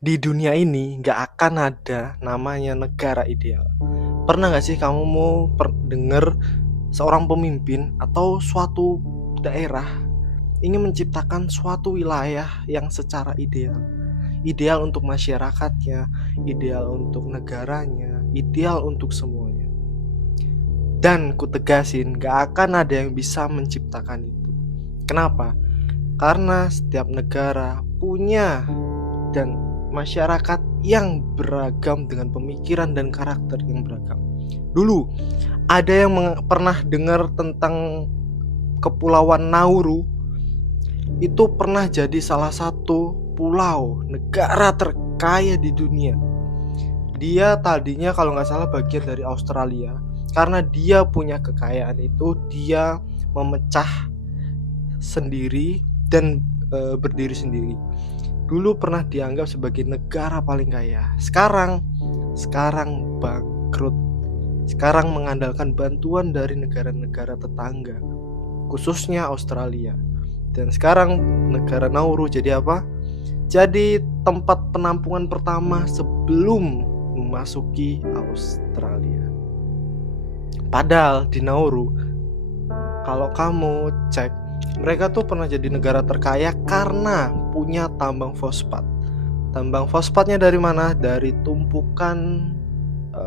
Di dunia ini nggak akan ada namanya negara ideal. Pernah nggak sih kamu mau denger seorang pemimpin atau suatu daerah ingin menciptakan suatu wilayah yang secara ideal? Ideal untuk masyarakatnya, ideal untuk negaranya, ideal untuk semuanya. Dan ku tegasin, gak akan ada yang bisa menciptakan itu. Kenapa? Karena setiap negara punya dan masyarakat yang beragam dengan pemikiran dan karakter yang beragam. Dulu ada yang pernah dengar tentang Kepulauan Nauru. Itu pernah jadi salah satu pulau negara terkaya di dunia. Dia tadinya kalau nggak salah bagian dari Australia. Karena dia punya kekayaan itu, dia memecah sendiri dan berdiri sendiri. Dulu pernah dianggap sebagai negara paling kaya. Sekarang bangkrut. Sekarang mengandalkan bantuan dari negara-negara tetangga, khususnya Australia. Dan sekarang negara Nauru jadi apa? Jadi tempat penampungan pertama sebelum memasuki Australia. Padahal di Nauru, kalau kamu cek, mereka tuh pernah jadi negara terkaya karena punya tambang fosfat. Tambang fosfatnya dari mana? Dari tumpukan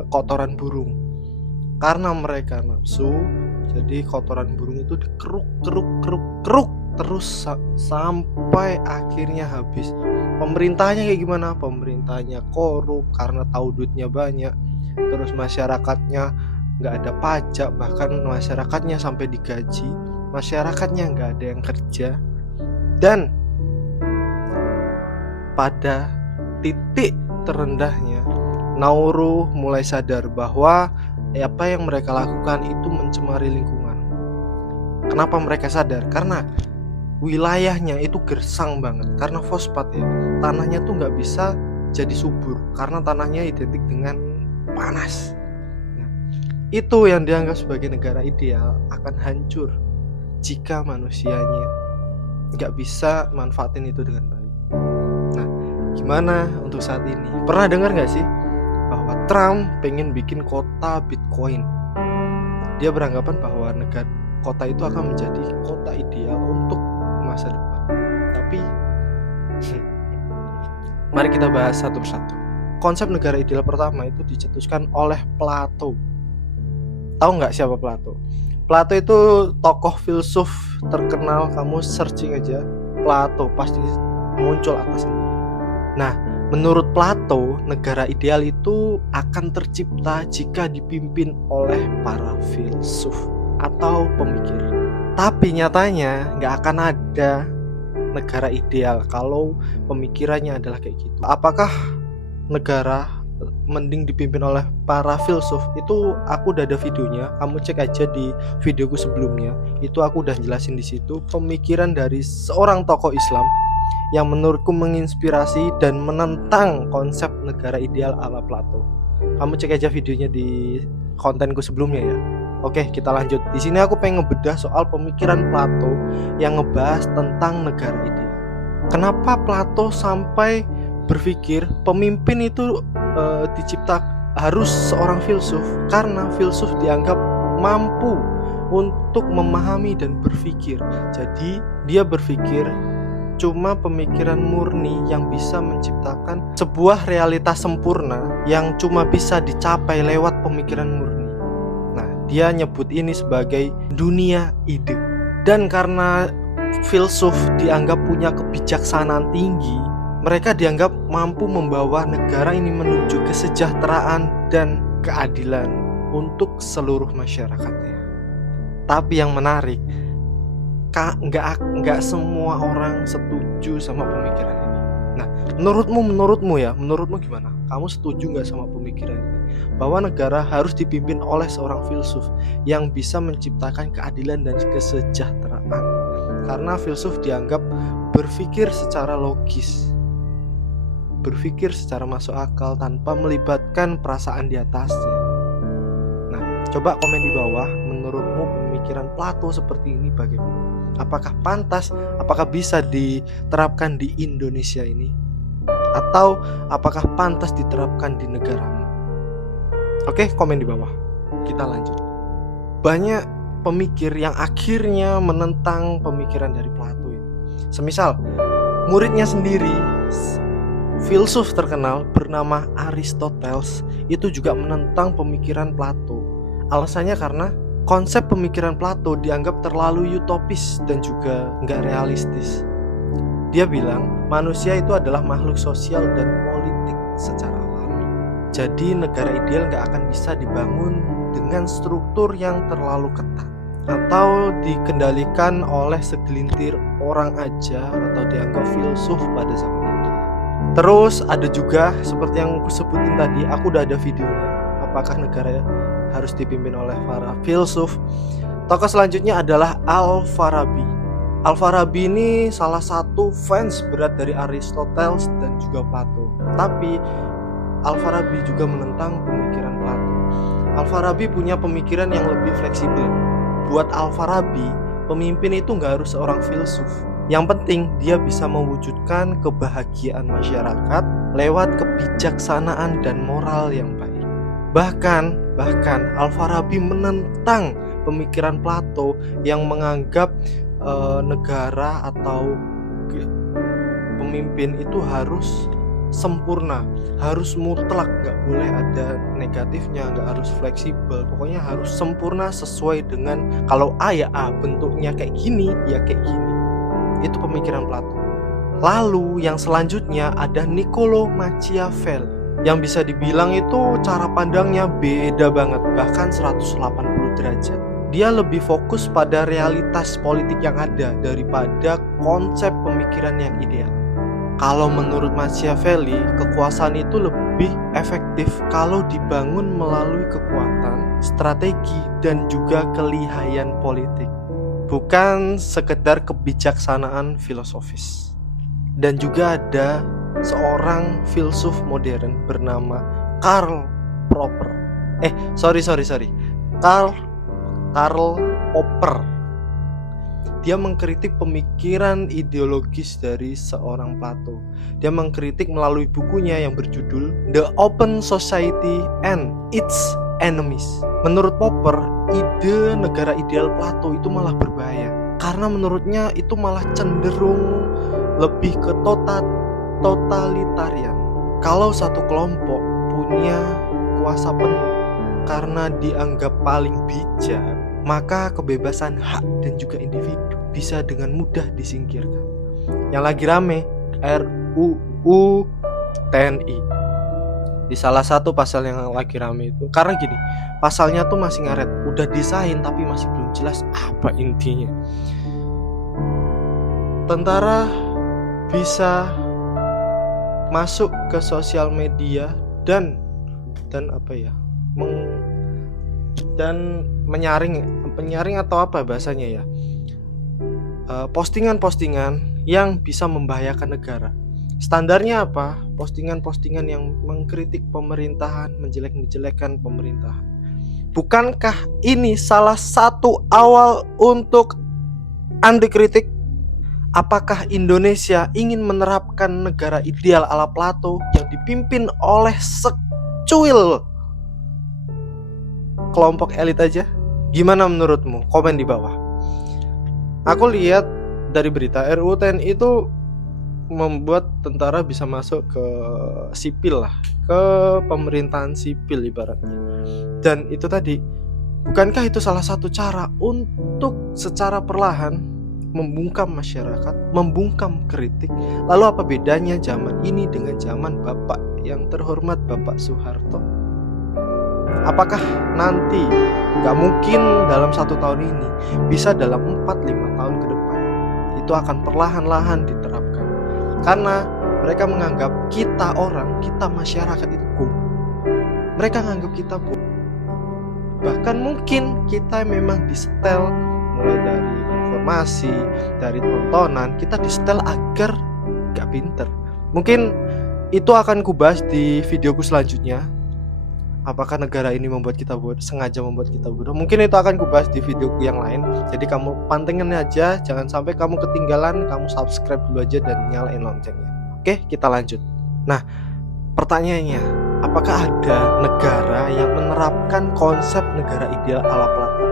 kotoran burung. Karena mereka nafsu, jadi kotoran burung itu dikeruk terus sampai akhirnya habis. Pemerintahnya kayak gimana? Pemerintahnya korup karena tahu duitnya banyak. Terus masyarakatnya nggak ada pajak, bahkan masyarakatnya sampai digaji. Masyarakatnya nggak ada yang kerja. Dan pada titik terendahnya, Nauru mulai sadar bahwa apa yang mereka lakukan itu mencemari lingkungan. Kenapa mereka sadar? Karena wilayahnya itu gersang banget. Karena fosfat ya, tanahnya tuh nggak bisa jadi subur karena tanahnya identik dengan panas. Nah, itu yang dianggap sebagai negara ideal akan hancur jika manusianya nggak bisa manfaatin itu dengan baik. Nah, gimana untuk saat ini? Pernah dengar nggak sih bahwa Trump pengen bikin kota Bitcoin? Dia beranggapan bahwa kota itu akan menjadi kota ideal untuk masa depan. Tapi mari kita bahas satu persatu. Konsep negara ideal pertama itu dicetuskan oleh Plato. Tahu nggak siapa Plato? Plato itu tokoh filsuf terkenal. Kamu searching aja Plato, pasti muncul atas sendiri. Nah, menurut Plato, negara ideal itu akan tercipta jika dipimpin oleh para filsuf atau pemikir. Tapi nyatanya nggak akan ada negara ideal kalau pemikirannya adalah kayak gitu. Apakah negara mending dipimpin oleh para filsuf? Itu aku udah ada videonya, kamu cek aja di videoku sebelumnya. Itu aku udah jelasin di situ pemikiran dari seorang tokoh Islam yang menurutku menginspirasi dan menentang konsep negara ideal ala Plato. Kamu cek aja videonya di kontenku sebelumnya ya. Oke, kita lanjut. Di sini aku pengen ngebedah soal pemikiran Plato yang ngebahas tentang negara ideal. Kenapa Plato sampai berpikir pemimpin itu harus seorang filsuf? Karena filsuf dianggap mampu untuk memahami dan berpikir. Jadi dia berpikir cuma pemikiran murni yang bisa menciptakan sebuah realitas sempurna yang cuma bisa dicapai lewat pemikiran murni. Nah, dia nyebut ini sebagai dunia ide. Dan karena filsuf dianggap punya kebijaksanaan tinggi, mereka dianggap mampu membawa negara ini menuju kesejahteraan dan keadilan untuk seluruh masyarakatnya. Tapi yang menarik, nggak semua orang setuju sama pemikiran ini. Nah, menurutmu gimana? Kamu setuju nggak sama pemikiran ini? Bahwa negara harus dipimpin oleh seorang filsuf yang bisa menciptakan keadilan dan kesejahteraan. Karena filsuf dianggap berpikir secara logis, berpikir secara masuk akal tanpa melibatkan perasaan di atasnya. Nah, coba komen di bawah, menurutmu pemikiran Plato seperti ini bagaimana? Apakah pantas? Apakah bisa diterapkan di Indonesia ini? Atau apakah pantas diterapkan di negaramu? Oke, komen di bawah. Kita lanjut. Banyak pemikir yang akhirnya menentang pemikiran dari Plato ini. Semisal muridnya sendiri, filsuf terkenal bernama Aristoteles, itu juga menentang pemikiran Plato. Alasannya karena konsep pemikiran Plato dianggap terlalu utopis dan juga nggak realistis. Dia bilang manusia itu adalah makhluk sosial dan politik secara alami. Jadi negara ideal nggak akan bisa dibangun dengan struktur yang terlalu ketat atau dikendalikan oleh segelintir orang aja atau dianggap filsuf pada zaman itu. Terus ada juga seperti yang aku sebutin tadi, aku udah ada videonya, apakah negara harus dipimpin oleh para filsuf. Tokoh selanjutnya adalah Al-Farabi. Al-Farabi ini salah satu fans berat dari Aristoteles dan juga Plato. Tapi Al-Farabi juga menentang pemikiran Plato. Al-Farabi punya pemikiran yang lebih fleksibel. Buat Al-Farabi, pemimpin itu nggak harus seorang filsuf. Yang penting dia bisa mewujudkan kebahagiaan masyarakat lewat kebijaksanaan dan moral yang baik. Bahkan Al-Farabi menentang pemikiran Plato yang menganggap negara atau pemimpin itu harus sempurna, harus mutlak, nggak boleh ada negatifnya, nggak harus fleksibel, pokoknya harus sempurna sesuai dengan kalau A ya A, bentuknya kayak gini ya kayak gini. Itu pemikiran Plato. Lalu yang selanjutnya ada Niccolo Machiavelli, yang bisa dibilang itu cara pandangnya beda banget, bahkan 180 derajat. Dia lebih fokus pada realitas politik yang ada daripada konsep pemikiran yang ideal. Kalau menurut Machiavelli, kekuasaan itu lebih efektif kalau dibangun melalui kekuatan, strategi, dan juga kelihayan politik, bukan sekedar kebijaksanaan filosofis. Dan juga ada seorang filsuf modern bernama Karl Popper. Karl Popper. Dia mengkritik pemikiran ideologis dari seorang Plato. Dia mengkritik melalui bukunya yang berjudul The Open Society and Its Enemies. Menurut Popper, ide negara ideal Plato itu malah berbahaya, karena menurutnya itu malah cenderung lebih ke totalitarian. Kalau satu kelompok punya kuasa penuh karena dianggap paling bijak, maka kebebasan hak dan juga individu bisa dengan mudah disingkirkan. Yang lagi rame, RUU TNI. Di salah satu pasal yang lagi rame itu, karena gini, pasalnya tuh masih ngaret, udah desain tapi masih belum jelas apa intinya. Tentara bisa masuk ke sosial media dan menyaring atau apa bahasanya ya, postingan-postingan yang bisa membahayakan negara. Standarnya apa? Postingan-postingan yang mengkritik pemerintahan, menjelek-menjelekkan pemerintahan. Bukankah ini salah satu awal untuk anti kritik? Apakah Indonesia ingin menerapkan negara ideal ala Plato yang dipimpin oleh secuil kelompok elit aja? Gimana menurutmu? Komen di bawah. Aku lihat dari berita RUU TNI itu membuat tentara bisa masuk ke sipil lah, ke pemerintahan sipil ibaratnya. Dan itu tadi, bukankah itu salah satu cara untuk secara perlahan membungkam masyarakat, membungkam kritik? Lalu apa bedanya zaman ini dengan zaman Bapak yang terhormat Bapak Soeharto? Apakah nanti, gak mungkin dalam 1 tahun ini, bisa dalam 4-5 tahun ke depan, itu akan perlahan-lahan diterapkan? Karena mereka menganggap kita masyarakat itu goblok. Mereka menganggap kita bodoh. Bahkan mungkin kita memang disetel, mulai dari informasi, dari tontonan, kita disetel agar gak pinter. Mungkin itu akan kubahas di videoku selanjutnya. Apakah negara ini membuat kita bodoh, sengaja membuat kita bodoh? Mungkin itu akan kubahas di videoku yang lain. Jadi kamu pantengin aja, jangan sampai kamu ketinggalan. Kamu subscribe dulu aja dan nyalain loncengnya. Oke, kita lanjut. Nah, pertanyaannya, apakah ada negara yang menerapkan konsep negara ideal ala Plato?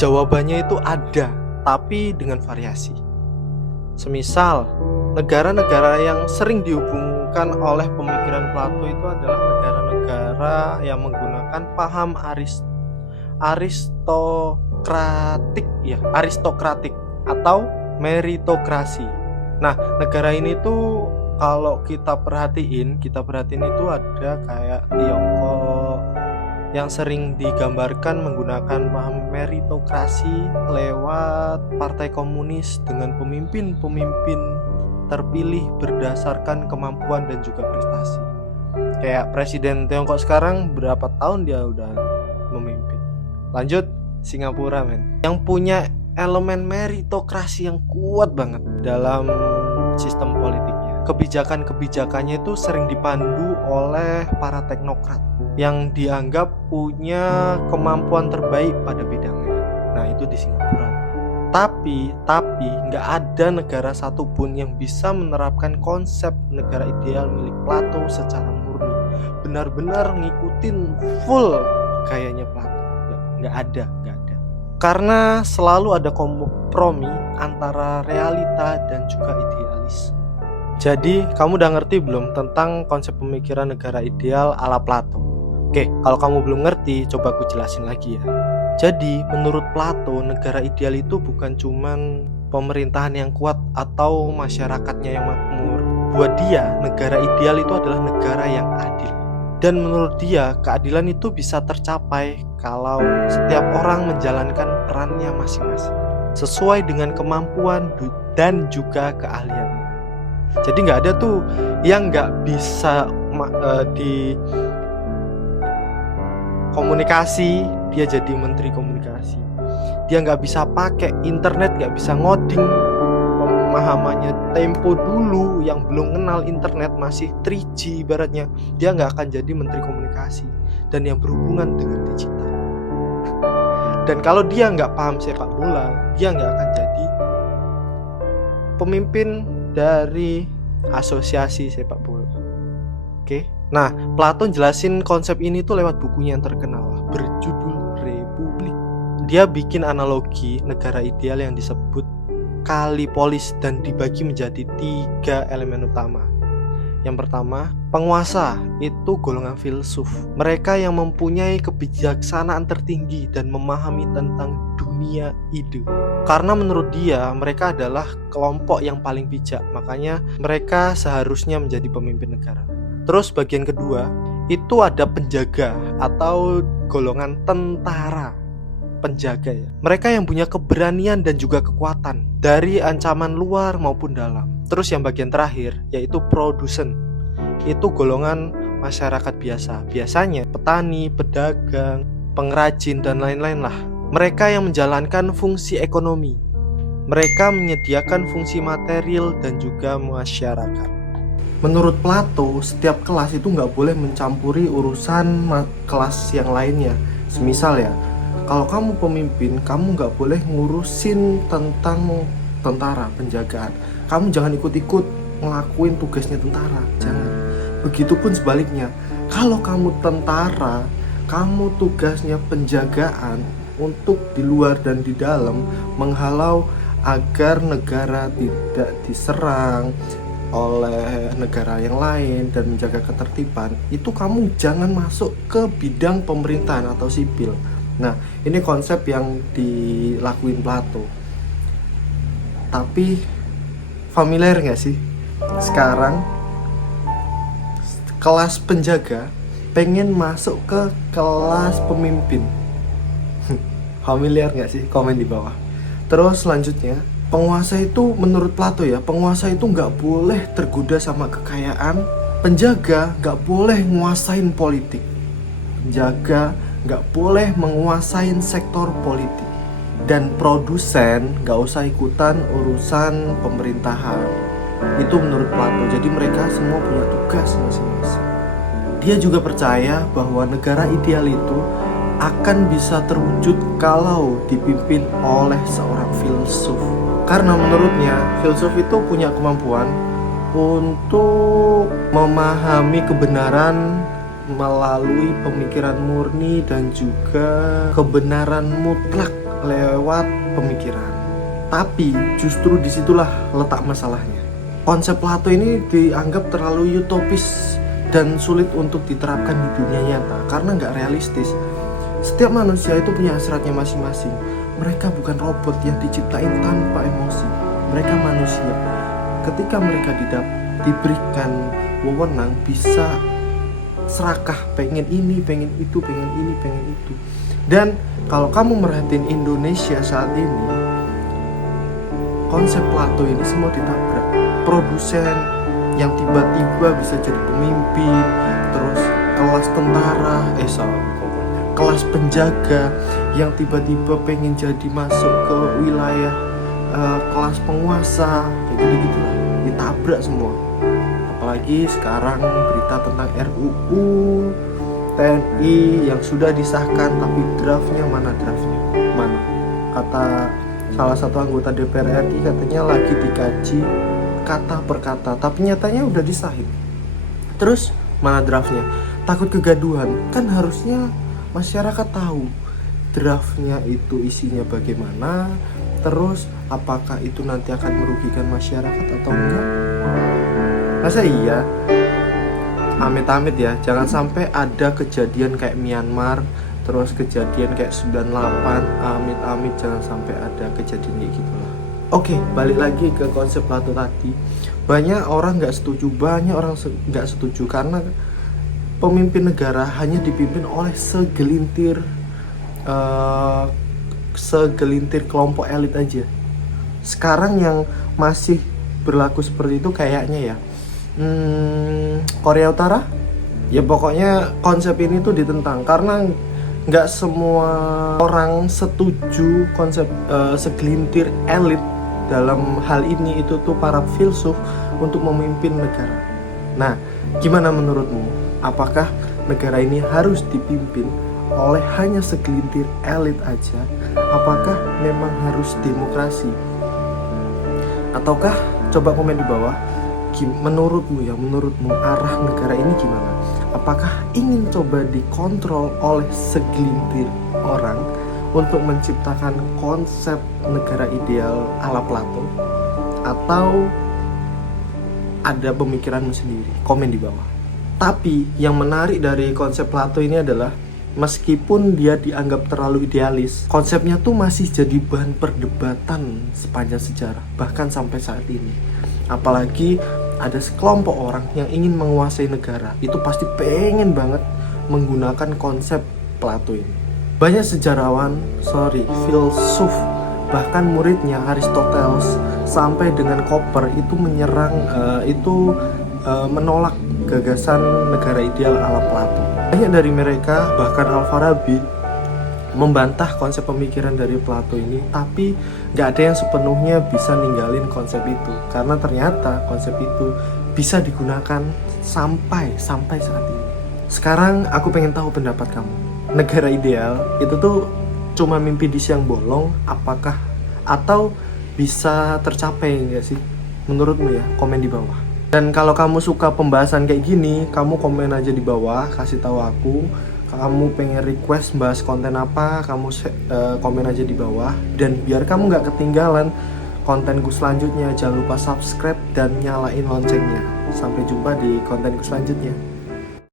Jawabannya itu ada, tapi dengan variasi. Semisal, negara-negara yang sering dihubungkan oleh pemikiran Plato itu adalah negara-negara yang menggunakan paham aristokratik atau meritokrasi. Nah, negara ini tuh kalau kita perhatiin itu ada kayak Tiongkok yang sering digambarkan menggunakan paham meritokrasi lewat partai komunis dengan pemimpin-pemimpin terpilih berdasarkan kemampuan dan juga prestasi. Kayak Presiden Tiongkok sekarang berapa tahun dia udah memimpin. Lanjut, Singapura yang punya elemen meritokrasi yang kuat banget dalam sistem politiknya. Kebijakan-kebijakannya itu sering dipandu oleh para teknokrat yang dianggap punya kemampuan terbaik pada bidangnya. Nah, itu di Singapura. Tapi nggak ada negara satupun yang bisa menerapkan konsep negara ideal milik Plato secara murni, benar-benar ngikutin full gayanya Plato. Nggak ada. Karena selalu ada kompromi antara realita dan juga idealis. Jadi, kamu udah ngerti belum tentang konsep pemikiran negara ideal ala Plato? Oke, kalau kamu belum ngerti, coba aku jelasin lagi ya. Jadi, menurut Plato, negara ideal itu bukan cuman pemerintahan yang kuat atau masyarakatnya yang makmur. Buat dia, negara ideal itu adalah negara yang adil. Dan menurut dia, keadilan itu bisa tercapai kalau setiap orang menjalankan perannya masing-masing sesuai dengan kemampuan dan juga keahliannya. Jadi nggak ada tuh yang nggak bisa di komunikasi, dia jadi menteri komunikasi. Dia nggak bisa pakai internet, nggak bisa ngoding, pemahamannya tempo dulu yang belum kenal internet, masih 3G ibaratnya, dia nggak akan jadi menteri komunikasi dan yang berhubungan dengan digital. Dan kalau dia nggak paham sepak bola, dia nggak akan jadi pemimpin dari asosiasi sepak bola. Oke. Nah, Plato jelasin konsep ini tuh lewat bukunya yang terkenal berjudul Republik. Dia bikin analogi negara ideal yang disebut Kalipolis dan dibagi menjadi 3 elemen utama. Yang pertama, penguasa itu golongan filsuf. Mereka yang mempunyai kebijaksanaan tertinggi dan memahami tentang dunia ide. Karena menurut dia, mereka adalah kelompok yang paling bijak. Makanya mereka seharusnya menjadi pemimpin negara. Terus bagian kedua, itu ada penjaga atau golongan tentara. Penjaga ya. Mereka yang punya keberanian dan juga kekuatan dari ancaman luar maupun dalam. Terus yang bagian terakhir yaitu produsen. Itu golongan masyarakat biasa. Biasanya petani, pedagang, pengrajin dan lain-lain lah. Mereka yang menjalankan fungsi ekonomi. Mereka menyediakan fungsi material dan juga masyarakat. Menurut Plato, setiap kelas itu nggak boleh mencampuri urusan kelas yang lainnya. Semisal ya, kalau kamu pemimpin, kamu nggak boleh ngurusin tentang tentara, penjagaan. Kamu jangan ikut-ikut ngelakuin tugasnya tentara, jangan. Begitupun sebaliknya, kalau kamu tentara, kamu tugasnya penjagaan untuk di luar dan di dalam, menghalau agar negara tidak diserang oleh negara yang lain dan menjaga ketertiban. Itu kamu jangan masuk ke bidang pemerintahan atau sipil. Nah, ini konsep yang dilakuin Plato. Tapi familiar gak sih? Sekarang kelas penjaga pengen masuk ke kelas pemimpin. Familiar gak sih? Komen di bawah. Terus selanjutnya, penguasa itu menurut Plato ya, penguasa itu gak boleh tergoda sama kekayaan. Penjaga gak boleh nguasain politik. Penjaga gak boleh menguasain sektor politik. Dan produsen gak usah ikutan urusan pemerintahan. Itu menurut Plato. Jadi mereka semua punya tugas masing-masing. Dia juga percaya bahwa negara ideal itu akan bisa terwujud kalau dipimpin oleh seorang filsuf. Karena menurutnya filsuf itu punya kemampuan untuk memahami kebenaran melalui pemikiran murni dan juga kebenaran mutlak lewat pemikiran. Tapi justru disitulah letak masalahnya. Konsep Plato ini dianggap terlalu utopis dan sulit untuk diterapkan di dunia nyata karena nggak realistis. Setiap manusia itu punya hasratnya masing-masing. Mereka bukan robot yang diciptain tanpa emosi. Mereka manusia. Ketika mereka diberikan wewenang, bisa serakah, pengen ini, pengen itu, pengen ini, pengen itu. Dan kalau kamu merhatiin Indonesia saat ini, konsep Plato ini semua ditabrak. Produsen yang tiba-tiba bisa jadi pemimpin, terus kelas tentara, kelas penjaga yang tiba-tiba pengen jadi masuk ke wilayah kelas penguasa, kayak gitu-gitulah, ditabrak semua. Apalagi sekarang berita tentang RUU TNI yang sudah disahkan, tapi draftnya mana? Kata salah satu anggota DPR RI katanya lagi dikaji kata per kata, tapi nyatanya udah disahin. Terus mana draftnya? Takut kegaduhan. Kan harusnya masyarakat tahu draftnya itu isinya bagaimana, terus apakah itu nanti akan merugikan masyarakat atau enggak. Masa iya? Amit-amit ya, jangan sampai ada kejadian kayak Myanmar, terus kejadian kayak 98, amit-amit jangan sampai ada kejadian kayak gitu lah. Oke, balik lagi ke konsep Plato tadi. Banyak orang nggak setuju, banyak orang nggak setuju karena pemimpin negara hanya dipimpin oleh segelintir kelompok elit aja. Sekarang yang masih berlaku seperti itu kayaknya ya Korea Utara. Ya pokoknya konsep ini tuh ditentang karena nggak semua orang setuju konsep segelintir elit dalam hal ini itu tuh para filsuf untuk memimpin negara. Nah, gimana menurutmu? Apakah negara ini harus dipimpin oleh hanya segelintir elit aja? Apakah memang harus demokrasi? Ataukah, coba komen di bawah, menurutmu arah negara ini gimana? Apakah ingin coba dikontrol oleh segelintir orang untuk menciptakan konsep negara ideal ala Plato, atau ada pemikiranmu sendiri? Komen di bawah. Tapi yang menarik dari konsep Plato ini adalah meskipun dia dianggap terlalu idealis, konsepnya tuh masih jadi bahan perdebatan sepanjang sejarah, bahkan sampai saat ini. Apalagi ada sekelompok orang yang ingin menguasai negara, itu pasti pengen banget menggunakan konsep Plato ini. Banyak sejarawan, filsuf, bahkan muridnya Aristoteles sampai dengan Koper itu menolak gagasan negara ideal ala Plato. Banyak dari mereka, bahkan Al-Farabi, membantah konsep pemikiran dari Plato ini, tapi nggak ada yang sepenuhnya bisa ninggalin konsep itu karena ternyata konsep itu bisa digunakan sampai saat ini. Sekarang aku pengen tahu pendapat kamu. Negara ideal itu tuh cuma mimpi di siang bolong, apakah atau bisa tercapai nggak sih? Menurutmu ya, komen di bawah. Dan kalau kamu suka pembahasan kayak gini, kamu komen aja di bawah, kasih tahu aku. Kamu pengen request bahas konten apa, kamu komen aja di bawah. Dan biar kamu nggak ketinggalan kontenku selanjutnya, jangan lupa subscribe dan nyalain loncengnya. Sampai jumpa di kontenku selanjutnya.